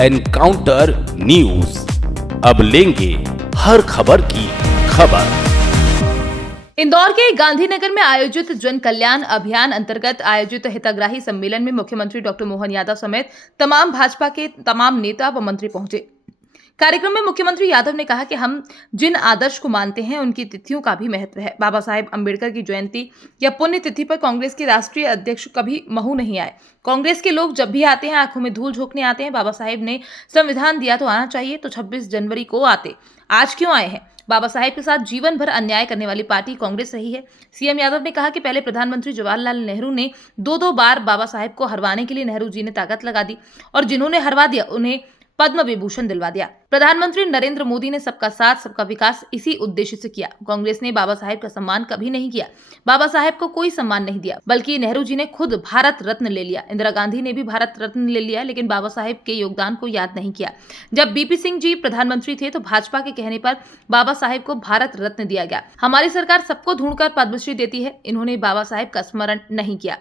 Encounter news, अब लेंगे हर खबर की खबर। इंदौर के गांधीनगर में आयोजित जन कल्याण अभियान अंतर्गत आयोजित हितग्राही सम्मेलन में मुख्यमंत्री डॉक्टर मोहन यादव समेत तमाम भाजपा के तमाम नेता व मंत्री पहुंचे। कार्यक्रम में मुख्यमंत्री यादव ने कहा कि हम जिन आदर्श को मानते हैं उनकी तिथियों का भी महत्व है। बाबा साहेब अंबेडकर की जयंती या पुण्य तिथि पर कांग्रेस के राष्ट्रीय अध्यक्ष कभी महू नहीं आए। कांग्रेस के लोग जब भी आते हैं आंखों में धूल झोंकने आते हैं। बाबा साहेब ने संविधान दिया तो आना चाहिए, तो 26 जनवरी को आते, आज क्यों आए हैं? बाबा साहेब के साथ जीवन भर अन्याय करने वाली पार्टी कांग्रेस रही है। सीएम यादव ने कहा कि पहले प्रधानमंत्री जवाहरलाल नेहरू ने दो बार बाबा साहेब को हरवाने के लिए नेहरू जी ने ताकत लगा दी और जिन्होंने हरवा दिया उन्हें पद्म विभूषण दिलवा दिया। प्रधानमंत्री नरेंद्र मोदी ने सबका साथ सबका विकास इसी उद्देश्य से किया। कांग्रेस ने बाबा साहेब का सम्मान कभी नहीं किया। बाबा साहेब को कोई सम्मान नहीं दिया, बल्कि नेहरू जी ने खुद भारत रत्न ले लिया। इंदिरा गांधी ने भी भारत रत्न ले लिया, लेकिन बाबा साहेब के योगदान को याद नहीं किया। जब बीपी सिंह जी प्रधानमंत्री थे तो भाजपा के कहने पर बाबा साहेब को भारत रत्न दिया गया। हमारी सरकार सबको ढूंढकर पद्मश्री देती है, इन्होंने बाबा साहेब का स्मरण नहीं किया।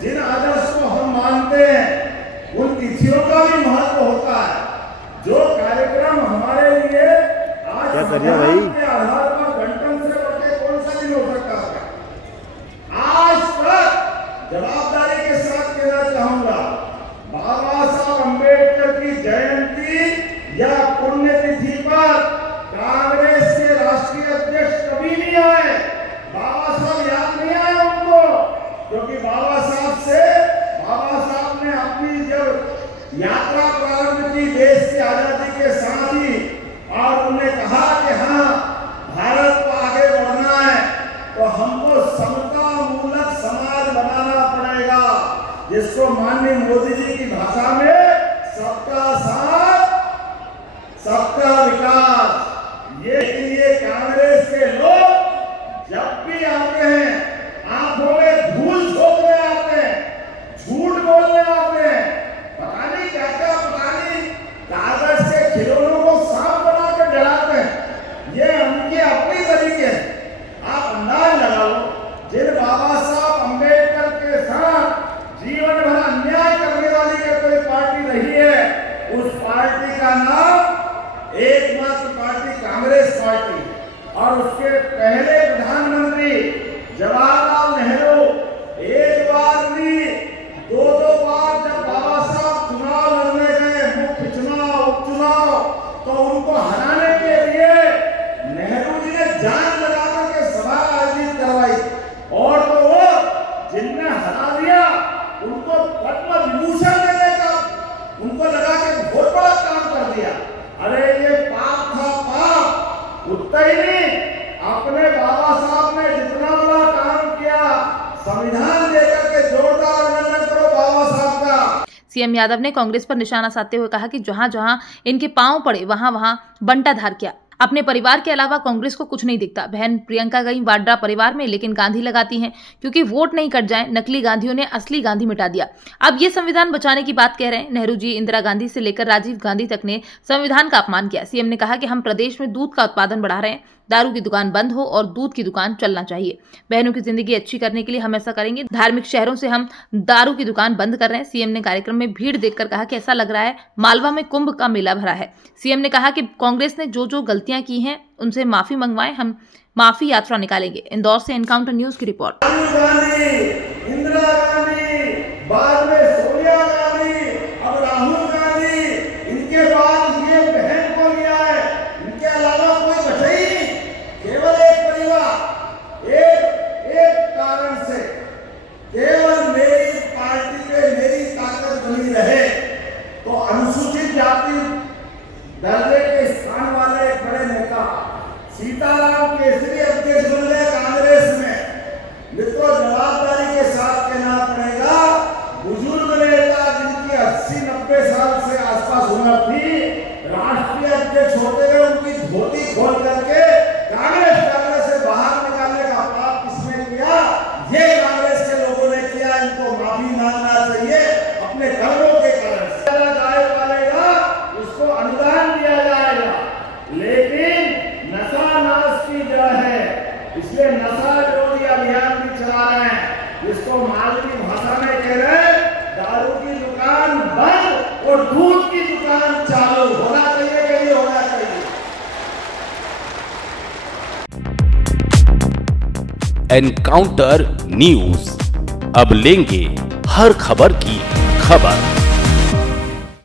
जिन आदर्श को हम मानते हैं उन तिथियों का भी महत्व होता है। जो कार्यक्रम हमारे लिए आज के आधार पर गणतंत्र से बढ़ के कौन सा दिन हो सकता है? आज तक जवाबदारी के साथ कहना चाहूंगा, बाबा साहब अंबेडकर की जयंती या पुण्यतिथि पर कांग्रेस के राष्ट्रीय अध्यक्ष कभी नहीं आए। बाबा साहब याद नहीं आए उनको, क्योंकि बाबा साहब ने अपनी जब यात्रा प्रारंभ की देश की आजादी के साथ ही, और उन्होंने कहा कि हाँ भारत को आगे बढ़ना है तो हमको समता मूलक समाज बनाना पड़ेगा, जिसको माननीय मोदी जी की भाषा में सबका साथ सबका विकास। ये कांग्रेस के लोग जब भी आते हैं आंखों में धूल झोंकने आते हैं, झूठ बोलने आते हैं, पता नहीं क्या क्या, पता नहीं कागज के खिलौनों को सांप बना कर डराते हैं। ये उनके अपने तरीके हैं। आप अंदाज लगाओ, जिन बाबा साहब अंबेडकर के साथ जीवन भर अन्याय करने वाली के कोई पार्टी रही है, उस पार्टी का नाम एकमात्र पार्टी कांग्रेस पार्टी, और उसके पहले प्रधानमंत्री जवाहरलाल नेहरू एक बार नहीं दो बार जब बाबा साहब चुनाव लड़ने गए, मुख्य चुनाव उपचुनाव, तो उनको हराने के लिए नेहरू जी ने जान लगा करके सभा आयोजित करवाई, और तो वो जिनने हरा दिया उनको पद्म विभूषण देने का उनको लगा के बहुत बड़ा काम कर दिया। अरे ये पाप था पाप, उतना ही नहीं, अपने बाबा साहब ने जितना बड़ा काम किया, संविधान देकर के जोरदार अभिनंदन करो बाबा साहब का। सीएम यादव ने कांग्रेस पर निशाना साधते हुए कहा कि जहां जहां इनके पांव पड़े वहां वहां बंटाधार किया। अपने परिवार के अलावा कांग्रेस को कुछ नहीं दिखता। बहन प्रियंका गई वाड्रा परिवार में, लेकिन गांधी लगाती हैं क्योंकि वोट नहीं कट जाए। नकली गांधियों ने असली गांधी मिटा दिया। अब ये संविधान बचाने की बात कह रहे हैं। नेहरू जी, इंदिरा गांधी से लेकर राजीव गांधी तक ने संविधान का अपमान किया। सीएम ने कहा कि हम प्रदेश में दूध का उत्पादन बढ़ा रहे हैं, दारू की दुकान बंद हो और दूध की दुकान चलना चाहिए। बहनों की जिंदगी अच्छी करने के लिए हम ऐसा करेंगे। धार्मिक शहरों से हम दारू की दुकान बंद कर रहे हैं। सीएम ने कार्यक्रम में भीड़ देखकर कहा कि ऐसा लग रहा है मालवा में कुंभ का मेला भरा है। सीएम ने कहा कि कांग्रेस ने जो गलतियां की हैं उनसे माफी मंगवाएं, हम माफी यात्रा निकालेंगे। इंदौर से एनकाउंटर न्यूज की रिपोर्ट। इंदिरा गांधी, बाद में सोनिया गांधी, अब राहुल गांधी, इनके बाद ये बहन को लिया है, इनके अलावा कोई बचा ही नहीं। केवल एक परिवार, एक कारण से, केवल मेरी पार्टी पे मेरी ताकत बनी रहे तो अनुसूचित जाति दर्जे के स्थान वाले एक बड़े नेता सीताराम केसरी अध्यक्ष बन गए कांग्रेस में। मित्रों, जवाबदारी के साथ कहना पड़ेगा, बुजुर्ग नेता जिनकी 80-90 साल से आसपास उम्र थी, राष्ट्रीय अध्यक्ष होते हुए उनकी धोती खोल करके कांग्रेस से बाहर निकालने का पाप किसने किया? ये कांग्रेस के लोगों ने किया। इनको माफी मांगना चाहिए अपने कर्मों के कारण। गाय पालेगा उसको अनुदान दिया जाएगा, लेकिन नशा नाश की जड़ है, इसलिए नशा विरोधी अभियान भी चला रहे हैं, जिसको मालवी भाषा में कह रहे हैं दारू की दुकान बंद और एनकाउंटर न्यूज। अब लेंगे हर खबर की खबर।